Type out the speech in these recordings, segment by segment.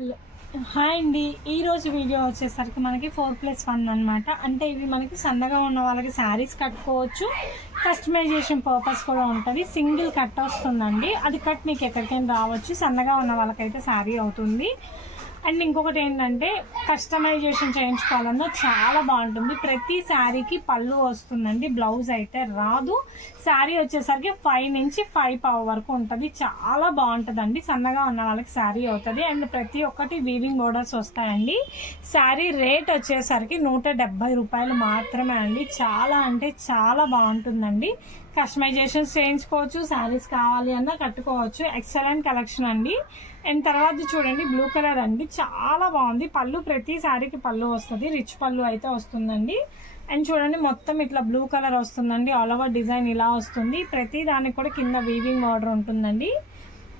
Hello hi అండి. ఈరోజు video వచ్చేసరికి మనకి 4+1 అనమాట. అంటే ఇవి మనకి సన్నగా ఉన్న వాళ్ళకి శారీస్ కట్టుకోవచ్చు, కస్టమైజేషన్ పర్పస్ కూడా ఉంటుంది. సింగిల్ కట్ వస్తుందండి, అది కట్ మీకు ఎక్కడికైనా రావచ్చు. సన్నగా ఉన్న వాళ్ళకైతే శారీ అవుతుంది. అండ్ ఇంకొకటి ఏంటంటే కస్టమైజేషన్ చేయించుకోవాలన్నా చాలా బాగుంటుంది. ప్రతి శారీకి పళ్ళు వస్తుందండి, బ్లౌజ్ అయితే రాదు. శారీ వచ్చేసరికి 5 నుంచి 5 వరకు ఉంటుంది. చాలా బాగుంటుందండి. సన్నగా ఉన్న వాళ్ళకి శారీ అవుతుంది. అండ్ ప్రతి ఒక్కటి వీవింగ్ బోర్డర్స్ వస్తాయండి. శారీ రేట్ వచ్చేసరికి 170 రూపాయలు మాత్రమే అండి. చాలా అంటే చాలా బాగుంటుందండి. కస్టమైజేషన్ చేయించుకోవచ్చు, శారీస్ కావాలి అన్నా కట్టుకోవచ్చు. ఎక్సలెంట్ కలెక్షన్ అండి. అండ్ తర్వాత చూడండి బ్లూ కలర్ అండి, చాలా బాగుంది. పళ్ళు ప్రతి శారీకి పళ్ళు వస్తుంది, రిచ్ పళ్ళు అయితే వస్తుందండి. అండ్ చూడండి మొత్తం ఇట్లా బ్లూ కలర్ వస్తుందండి. ఆల్ ఓవర్ డిజైన్ ఇలా వస్తుంది. ప్రతి దానికి కూడా కింద వీవింగ్ బార్డర్ ఉంటుందండి.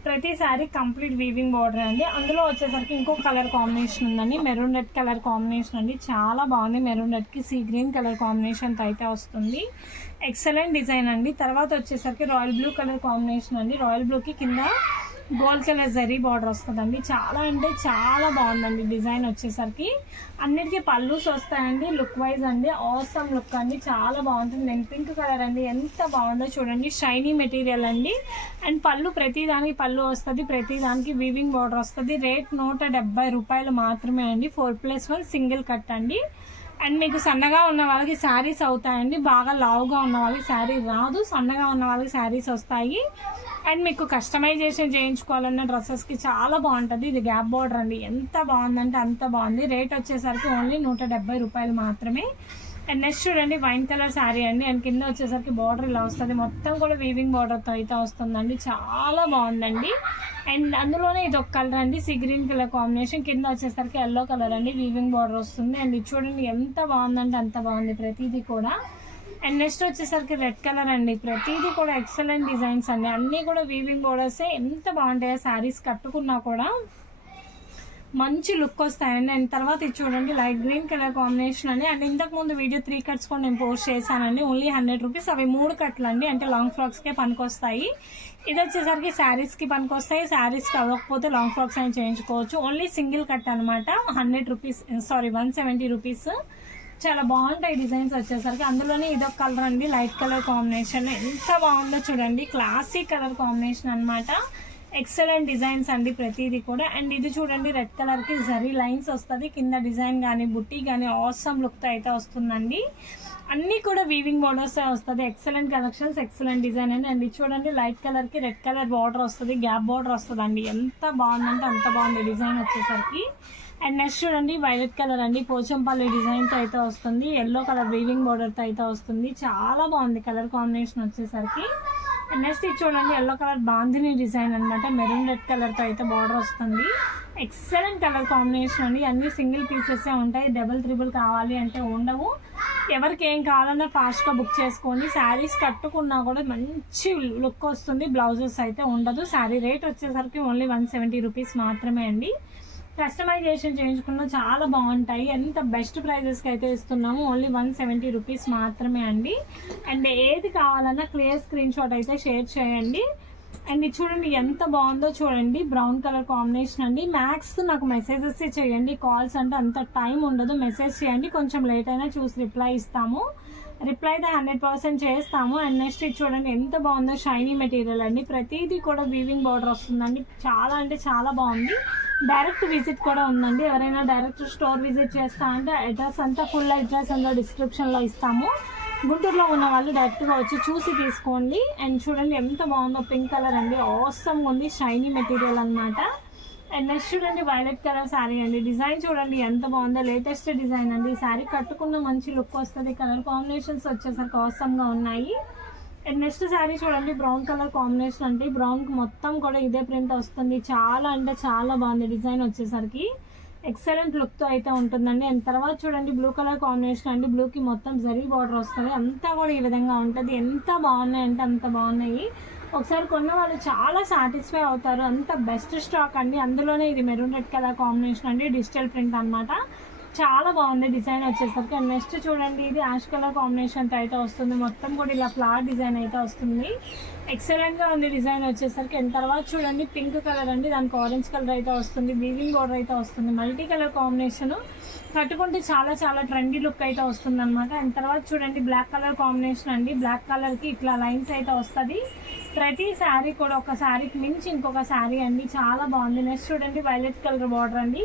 ప్రతి శారీ కంప్లీట్ వీవింగ్ బార్డర్ అండి. అందులో వచ్చేసరికి ఇంకొక కలర్ కాంబినేషన్ ఉందండి, మెరూన్ రెడ్ కలర్ కాంబినేషన్ అండి. చాలా బాగుంది. మెరూన్ రెడ్ కి సీ గ్రీన్ కలర్ కాంబినేషన్ అయితే వస్తుంది. ఎక్సలెంట్ డిజైన్ అండి. తర్వాత వచ్చేసరికి రాయల్ బ్లూ కలర్ కాంబినేషన్ అండి. రాయల్ బ్లూ కి కింద గోల్డ్ కలర్ జరీ బార్డర్ వస్తుందండి. చాలా అంటే చాలా బాగుందండి డిజైన్ వచ్చేసరికి. అన్నిటికీ పళ్ళుస్ వస్తాయండి. లుక్ వైజ్ అండి ఆసమ్ లుక్ అండి, చాలా బాగుంటుంది. నేను పింక్ కలర్ అండి, ఎంత బాగుందో చూడండి. షైనీ మెటీరియల్ అండి. అండ్ పళ్ళు ప్రతి దానికి పళ్ళు వస్తుంది, ప్రతి దానికి వీవింగ్ బార్డర్ వస్తుంది. రేట్ 170 రూపాయలు మాత్రమే అండి. 4+1 సింగిల్ కట్ అండి. అండ్ మీకు సన్నగా ఉన్న వాళ్ళకి శారీస్ అవుతాయండి. బాగా లావుగా ఉన్న వాళ్ళకి శారీ రాదు, సన్నగా ఉన్న వాళ్ళకి శారీస్ వస్తాయి. అండ్ మీకు కస్టమైజేషన్ చేయించుకోవాలన్న డ్రెస్సెస్కి చాలా బాగుంటుంది. ఇది గ్యాప్ బార్డర్ అండి, ఎంత బాగుందంటే అంత బాగుంది. రేట్ వచ్చేసరికి ఓన్లీ 170 రూపాయలు మాత్రమే. అండ్ నెక్స్ట్ చూడండి వైన్ కలర్ శారీ అండి. అండ్ కింద వచ్చేసరికి బార్డర్ ఇలా వస్తుంది, మొత్తం కూడా వీవింగ్ బార్డర్తో అయితే వస్తుందండి. చాలా బాగుందండి. అండ్ అందులోనే ఇది ఒక కలర్ అండి, సీ గ్రీన్ కలర్ కాంబినేషన్. కింద వచ్చేసరికి ఎల్లో కలర్ అండి, వీవింగ్ బార్డర్ వస్తుంది. అండ్ ఇది చూడండి ఎంత బాగుందంటే అంత బాగుంది ప్రతిదీ కూడా. అండ్ నెక్స్ట్ వచ్చేసరికి రెడ్ కలర్ అండి. ప్రతిదీ కూడా ఎక్సలెంట్ డిజైన్స్ అండి, అన్నీ కూడా వీవింగ్ బోర్డర్సే. ఎంత బాగుంటాయో శారీస్ కట్టుకున్నా కూడా మంచి లుక్ వస్తాయండి. అండ్ తర్వాత ఇది చూడండి లైట్ గ్రీన్ కలర్ కాంబినేషన్ అండి. అండ్ ఇంతకు ముందు వీడియో 3 కట్స్ కూడా నేను పోస్ట్ చేశానండి. Only 100 rupees. అవి 3 కట్లు అండి, అంటే లాంగ్ ఫ్రాక్స్కే పనికొస్తాయి. ఇది వచ్చేసరికి శారీస్కి పనికొస్తాయి. శారీస్కి అవ్వకపోతే లాంగ్ ఫ్రాక్స్ అని చేయించుకోవచ్చు. ఓన్లీ సింగిల్ కట్ అనమాట. 100 రూపీస్, సారీ 170 రూపీస్. చాలా బాగుంటాయి డిజైన్స్ వచ్చేసరికి. అందులోనే ఇదొక కలర్ అండి, లైట్ కలర్ కాంబినేషన్. ఎంత బాగుందో చూడండి, క్లాసిక్ కలర్ కాంబినేషన్ అనమాట. ఎక్సలెంట్ డిజైన్స్ అండి ప్రతిదీ కూడా. అండ్ ఇది చూడండి రెడ్ కలర్ కి జరీ లైన్స్ వస్తుంది, కింద డిజైన్ కానీ బుట్టి కానీ ఆసమ్ లుక్ తో అయితే వస్తుందండి. అన్ని కూడా వీవింగ్ బోర్డర్స్ వస్తుంది. ఎక్సలెంట్ కలెక్షన్స్, ఎక్సలెంట్ డిజైన్ అండి. అండ్ ఇది చూడండి లైట్ కలర్ కి రెడ్ కలర్ బార్డర్ వస్తుంది, గ్యాప్ బార్డర్ వస్తుంది అండి. ఎంత బాగుందంటే అంత బాగుంది డిజైన్ వచ్చేసరికి. అండ్ నెక్స్ట్ చూడండి వైలెట్ కలర్ అండి, పోచంపల్లి డిజైన్ తో అయితే వస్తుంది. ఎల్లో కలర్ వీవింగ్ బోర్డర్ తో అయితే వస్తుంది. చాలా బాగుంది కలర్ కాంబినేషన్ వచ్చేసరికి. అండ్ నెక్స్ట్ ఇది చూడండి ఎల్లో కలర్ బాందిని డిజైన్ అనమాట. మెరూన్ రెడ్ కలర్ తో అయితే బార్డర్ వస్తుంది. ఎక్సలెంట్ కలర్ కాంబినేషన్ అండి. అన్ని సింగిల్ పీసెస్ ఉంటాయి, డబుల్ త్రిబుల్ కావాలి అంటే ఉండవు. ఎవరికి ఏం కావాలన్నా ఫాస్ట్ గా బుక్ చేసుకోండి. శారీస్ కట్టుకున్నా కూడా మంచి లుక్ వస్తుంది, బ్లౌజెస్ అయితే ఉండదు. శారీ రేట్ వచ్చేసరికి ఓన్లీ 170 రూపీస్ మాత్రమే అండి. కస్టమైజేషన్ చేయించుకున్నా చాలా బాగుంటాయి. ఎంత బెస్ట్ ప్రైజెస్కి అయితే ఇస్తున్నాము. ఓన్లీ 170 రూపీస్ మాత్రమే అండి. అండ్ ఏది కావాలన్నా క్లియర్ స్క్రీన్ షాట్ అయితే షేర్ చేయండి. అండ్ ఇది చూడండి ఎంత బాగుందో చూడండి, బ్రౌన్ కలర్ కాంబినేషన్ అండి. మ్యాక్స్ నాకు మెసేజెస్ చేయండి, కాల్స్ అంటే అంత టైం ఉండదు. మెసేజ్ చేయండి, కొంచెం లేట్ అయినా చూసి రిప్లై ఇస్తాము. రిప్లై అయితే 100% చేస్తాము. అండ్ నెక్స్ట్ ఇది చూడండి ఎంత బాగుందో, షైనీ మెటీరియల్ అండి. ప్రతిదీ కూడా వీవింగ్ బార్డర్ వస్తుందండి. చాలా అంటే చాలా బాగుంది. డైరెక్ట్ విజిట్ కూడా ఉందండి. ఎవరైనా డైరెక్ట్ స్టోర్ విజిట్ చేస్తా అంటే అడ్రస్ అంతా, ఫుల్ అడ్రస్ అంతా డిస్క్రిప్షన్ లో ఇస్తాము. గుంటూరులో ఉన్న వాళ్ళు డైరెక్ట్ గా వచ్చి చూసి తీసుకోండి. అండ్ చూడండి ఎంత బాగుందో, పింక్ కలర్ అండి, ఆసమ్ ఉంది, షైనీ మెటీరియల్ అనమాట. అండ్ నెక్స్ట్ చూడండి వైలెట్ కలర్ శారీ అండి. డిజైన్ చూడండి ఎంత బాగుందో, లేటెస్ట్ డిజైన్ అండి. ఈ శారీ కట్టుకున్న మంచి లుక్ వస్తుంది. కలర్ కాంబినేషన్స్ వచ్చేసరికి ఆసమ్ గా ఉన్నాయి. అండ్ నెక్స్ట్ శారీ చూడండి బ్రౌన్ కలర్ కాంబినేషన్ అండి. బ్రౌన్ కి మొత్తం కూడా ఇదే ప్రింట్ వస్తుంది. చాలా అంటే చాలా బాగుంది డిజైన్ వచ్చేసరికి. ఎక్సలెంట్ లుక్ తో అయితే ఉంటుందండి. అండ్ తర్వాత చూడండి బ్లూ కలర్ కాంబినేషన్ అండి. బ్లూ కి మొత్తం జరీ బార్డర్ వస్తుంది. అంతా కూడా ఈ విధంగా ఉంటుంది. ఎంత బాగున్నాయి అంటే అంత బాగున్నాయి. ఒకసారి కొన్న వాళ్ళు చాలా సాటిస్ఫై అవుతారు. అంత బెస్ట్ స్టాక్ అండి. అందులోనే ఇది మెరూన్ రెడ్ కలర్ కాంబినేషన్ అండి, డిజిటల్ ప్రింట్ అనమాట. చాలా బాగుంది డిజైన్ వచ్చేసరికి. అండ్ నెక్స్ట్ చూడండి, ఇది యాష్ కలర్ కాంబినేషన్ అయితే వస్తుంది. మొత్తం కూడా ఇలా ఫ్లవర్ డిజైన్ అయితే వస్తుంది. ఎక్సలెంట్ గా ఉంది డిజైన్ వచ్చేసరికి. అండ్ తర్వాత చూడండి పింక్ కలర్ అండి, దానికి ఆరెంజ్ కలర్ అయితే వస్తుంది. వీవింగ్ బోర్డర్ అయితే వస్తుంది. మల్టీ కలర్ కాంబినేషన్, కట్టుకుంటే చాలా చాలా ట్రెండీ లుక్ అయితే వస్తుంది అనమాట. అండ్ తర్వాత చూడండి బ్లాక్ కలర్ కాంబినేషన్ అండి. బ్లాక్ కలర్ కి ఇట్లా లైన్స్ అయితే వస్తుంది. ప్రతి శారీ కూడా ఒక శారీకి మించి ఇంకొక శారీ అండి, చాలా బాగుంది. నెక్స్ట్ చూడండి వైలెట్ కలర్ బార్డర్ అండి.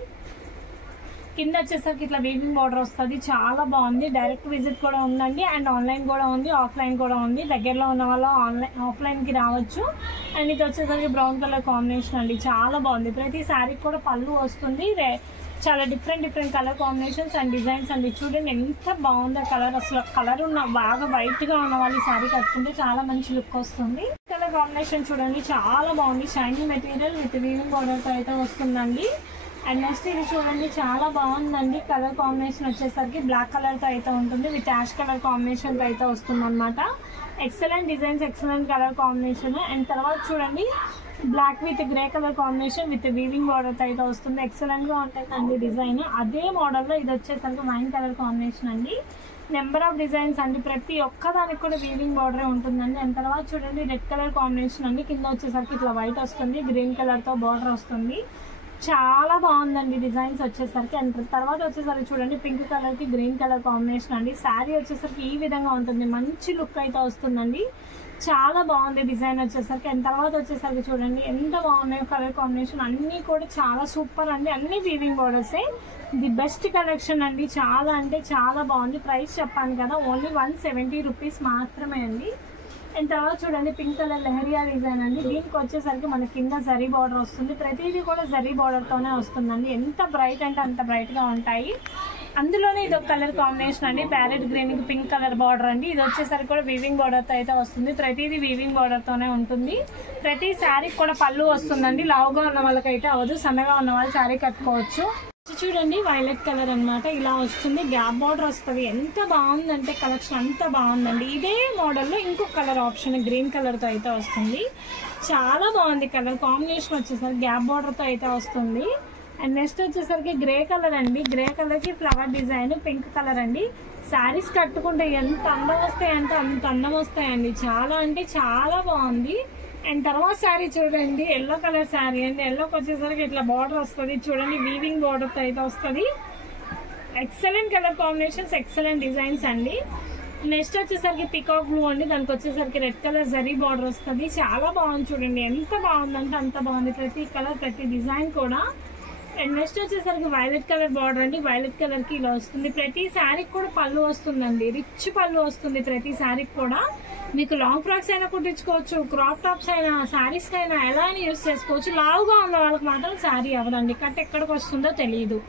కింద వచ్చేసరికి ఇట్లా వీవింగ్ బార్డర్ వస్తుంది. చాలా బాగుంది. డైరెక్ట్ విజిట్ కూడా ఉందండి. అండ్ ఆన్లైన్ కూడా ఉంది, ఆఫ్లైన్ కూడా ఉంది. దగ్గరలో ఉన్న వాళ్ళు ఆఫ్లైన్కి రావచ్చు. అండ్ ఇది వచ్చేసరికి బ్రౌన్ కలర్ కాంబినేషన్ అండి, చాలా బాగుంది. ప్రతి శారీకి కూడా పళ్ళు వస్తుంది. చాలా different colour combinations and designs అండి. చూడండి ఎంత బాగుందో కలర్. అసలు కలర్ ఉన్న బాగా వైట్ గా ఉన్న వాళ్ళు ఈ శారీ కట్టుకుంటే చాలా మంచి లుక్ వస్తుంది. కలర్ కాంబినేషన్ చూడండి, చాలా బాగుంది. Shiny material with weaving border తో అయితే వస్తుందండి. అండ్ నెక్స్ట్ ఇది చూడండి, చాలా బాగుందండి. కలర్ కాంబినేషన్ వచ్చేసరికి బ్లాక్ కలర్ తో అయితే ఉంటుంది. విత్ యాష్ కలర్ కాంబినేషన్ తో అయితే వస్తుంది అనమాట. Excellent designs, excellent colour combination. And తర్వాత చూడండి black with grey colour combination with weaving border తో అయితే వస్తుంది. ఎక్సలెంట్ గా ఉంటుందండి డిజైన్. అదే మోడల్ లో ఇది వచ్చేసరికి వైన్ కలర్ కాంబినేషన్ అండి. నెంబర్ ఆఫ్ డిజైన్స్ అండి, ప్రతి ఒక్కదానికి కూడా వీవింగ్ బార్డర్ ఉంటుందండి. అండ్ తర్వాత చూడండి రెడ్ కలర్ కాంబినేషన్ అండి. కింద వచ్చేసరికి ఇట్లా వైట్ వస్తుంది, గ్రీన్ కలర్ తో బార్డర్ వస్తుంది. చాలా బాగుందండి డిజైన్స్ వచ్చేసరికి. అండ్ తర్వాత వచ్చేసరికి చూడండి పింక్ కలర్ కి గ్రీన్ కలర్ కాంబినేషన్ అండి. శారీ వచ్చేసరికి ఈ విధంగా ఉంటుంది, మంచి లుక్ అయితే వస్తుందండి. చాలా బాగుంది డిజైన్ వచ్చేసరికి. అండ్ తర్వాత వచ్చేసరికి చూడండి ఎంత బాగున్నాయో కలర్ కాంబినేషన్. అన్నీ కూడా చాలా సూపర్ అండి. అన్ని వీవింగ్ బార్డర్సే. ది బెస్ట్ కలెక్షన్ అండి, చాలా అంటే చాలా బాగుంది. ప్రైస్ చెప్పాను కదా, ఓన్లీ 170 రూపీస్ మాత్రమే అండి. అండ్ తర్వాత చూడండి పింక్ కలర్ లెహరియా డిజైన్ అండి. దీనికి వచ్చేసరికి మన కింద జరీ బార్డర్ వస్తుంది. ప్రతిదీ కూడా జరీ బార్డర్ తోనే వస్తుందండి. ఎంత బ్రైట్ అంటే అంత బ్రైట్ గా ఉంటాయి. అందులోనే ఇది ఒక కలర్ కాంబినేషన్ అండి, ప్యారెట్ గ్రీన్ కి పింక్ కలర్ బార్డర్ అండి. ఇది వచ్చేసరికి కూడా వీవింగ్ బార్డర్ తో అయితే వస్తుంది. ప్రతిదీ వీవింగ్ బార్డర్ తోనే ఉంటుంది. ప్రతి శారీకి కూడా పళ్ళు వస్తుందండి. లావుగా ఉన్న వాళ్ళకైతే అవ్వదు, సన్నగా ఉన్న వాళ్ళు శారీ కట్టుకోవచ్చు. చూడండి వైలెట్ కలర్ అన్నమాట, ఇలా వస్తుంది. గ్యాప్ బార్డర్ వస్తుంది. ఎంత బాగుందంటే కలెక్షన్ అంత బాగుందండి. ఇదే మోడల్లో ఇంకొక కలర్ ఆప్షన్ గ్రీన్ కలర్ తో అయితే వస్తుంది. చాలా బాగుంది కలర్ కాంబినేషన్ వచ్చేసరికి. గ్యాప్ బార్డర్ తో అయితే వస్తుంది. అండ్ నెక్స్ట్ వచ్చేసరికి గ్రే కలర్ అండి. గ్రే కలర్ కి ఫ్లవర్ డిజైన్, పింక్ కలర్ అండి. శారీస్ కట్టుకుంటే ఎంత అందం వస్తాయంటే అంత అందం వస్తాయండి. చాలా అంటే చాలా బాగుంది. అండ్ తర్వాత శారీ చూడండి, ఎల్లో కలర్ శారీ అండి. ఎల్లోకి వచ్చేసరికి ఇట్లా బార్డర్ వస్తుంది. చూడండి వీవింగ్ బార్డర్ తో అయితే వస్తుంది. Excellent colour combinations, excellent designs అండి. నెక్స్ట్ వచ్చేసరికి పికాక్ బ్లూ అండి. దానికి వచ్చేసరికి రెడ్ కలర్ జరీ బార్డర్ వస్తుంది. చాలా బాగుంది చూడండి, ఎంత బాగుందంటే అంత బాగుంది. ప్రతి కలర్ ప్రతి డిజైన్ కూడా. అండ్ నెక్స్ట్ వచ్చేసరికి వైలెట్ కలర్ బార్డర్ అండి. వైలెట్ కలర్ కి ఇలా వస్తుంది. ప్రతి శారీకి కూడా పళ్ళు వస్తుందండి, రిచ్ పళ్ళు వస్తుంది ప్రతి శారీకి కూడా. మీకు లాంగ్ ఫ్రాక్స్ అయినా కుట్టించుకోవచ్చు, క్రాప్ టాప్స్ అయినా, శారీస్ అయినా ఎలా అయినా యూస్ చేసుకోవచ్చు. లావుగా ఉన్న వాళ్ళకి మాత్రం శారీ అవ్వదండి, కట్ ఎక్కడికి వస్తుందో తెలియదు.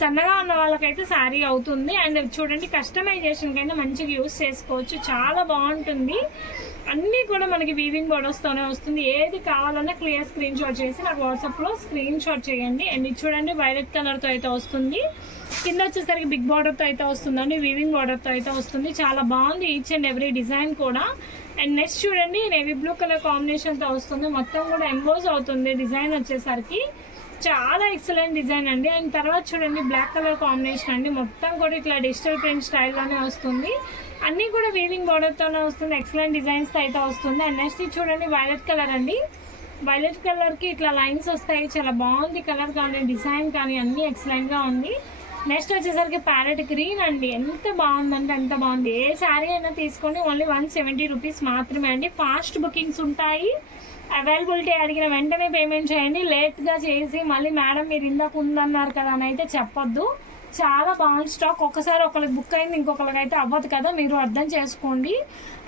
సన్నగా ఉన్న వాళ్ళకైతే శారీ అవుతుంది. అండ్ చూడండి కస్టమైజేషన్ కైనా మంచిగా యూస్ చేసుకోవచ్చు, చాలా బాగుంటుంది. అన్నీ కూడా మనకి వీవింగ్ బార్డర్స్ తోనే వస్తుంది. ఏది కావాలన్నా క్లియర్ స్క్రీన్ షాట్ చేసి నాకు వాట్సాప్ లో స్క్రీన్ షాట్ చేయండి. అండ్ ఇది చూడండి వైలెట్ కలర్ తో అయితే వస్తుంది. కింద వచ్చేసరికి బిగ్ బార్డర్ తో అయితే వస్తుందండి, వీవింగ్ బార్డర్ తో అయితే వస్తుంది. చాలా బాగుంది ఈచ్ అండ్ ఎవ్రీ డిజైన్ కూడా. అండ్ నెక్స్ట్ చూడండి నేవీ బ్లూ కలర్ కాంబినేషన్ తో వస్తుంది. మొత్తం కూడా ఎంబోజ్ అవుతుంది డిజైన్ వచ్చేసరికి. చాలా ఎక్సలెంట్ డిజైన్ అండి. అండ్ తర్వాత చూడండి బ్లాక్ కలర్ కాంబినేషన్ అండి. మొత్తం కూడా ఇట్లా డిజిటల్ ప్రింట్ స్టైల్లోనే వస్తుంది. అన్నీ కూడా వీవింగ్ బార్డర్ తోనే వస్తుంది. ఎక్సలెంట్ డిజైన్స్ తో అయితే వస్తుంది. అండ్ నెక్స్ట్ చూడండి వైలెట్ కలర్ అండి. వైలెట్ కలర్ కి ఇట్లా లైన్స్ వస్తాయి. చాలా బాగుంది కలర్ కానీ, డిజైన్ కానీ అన్ని ఎక్సలెంట్ గా ఉంది. నెక్స్ట్ వచ్చేసరికి ప్యారెట్ గ్రీన్ అండి. ఎంత బాగుందంటే అంత బాగుంది. ఏ శారీ అయినా తీసుకోండి, ఓన్లీ 170 రూపీస్ మాత్రమే అండి. ఫాస్ట్ బుకింగ్స్ ఉంటాయి. అవైలబిలిటీ అడిగిన వెంటనే పేమెంట్ చేయండి. లేట్గా చేసి మళ్ళీ మేడం మీరు ఇందాక ఉందన్నారు కదా అని అయితే చెప్పొద్దు. చాలా బాగుంది స్టాక్. ఒకసారి ఒకరికి బుక్ అయింది, ఇంకొకరికి అయితే అవ్వదు కదా, మీరు అర్థం చేసుకోండి.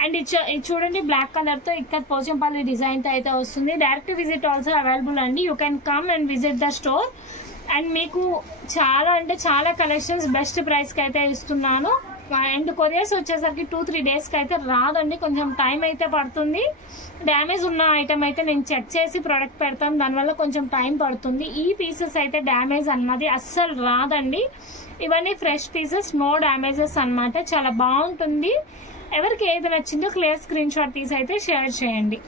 అండ్ ఇది చూడండి బ్లాక్ కలర్ తో ఇక్కడ పోచంపల్లి డిజైన్ తో అయితే వస్తుంది. డైరెక్ట్ విజిట్ ఆల్సో అవైలబుల్ అండి. You can come and visit the store. And మీకు చాలా అంటే చాలా కలెక్షన్స్ బెస్ట్ ప్రైస్ కి అయితే ఇస్తున్నాను. అండ్ కొరియర్స్ వచ్చేసరికి 2-3 days కి అయితే రాదండి, కొంచెం టైం అయితే పడుతుంది. డ్యామేజ్ ఉన్న ఐటమ్ అయితే నేను చెక్ చేసి ప్రోడక్ట్ పెడతాను, దానివల్ల కొంచెం టైం పడుతుంది. ఈ పీసెస్ అయితే డ్యామేజ్ అన్నది అస్సలు రాదండి. ఇవన్నీ ఫ్రెష్ పీసెస్, నో డ్యామేజెస్ అన్నమాట. చాలా బాగుంటుంది. ఎవరికి ఏది నచ్చిందో క్లియర్ స్క్రీన్ షాట్ తీసి అయితే షేర్ చేయండి.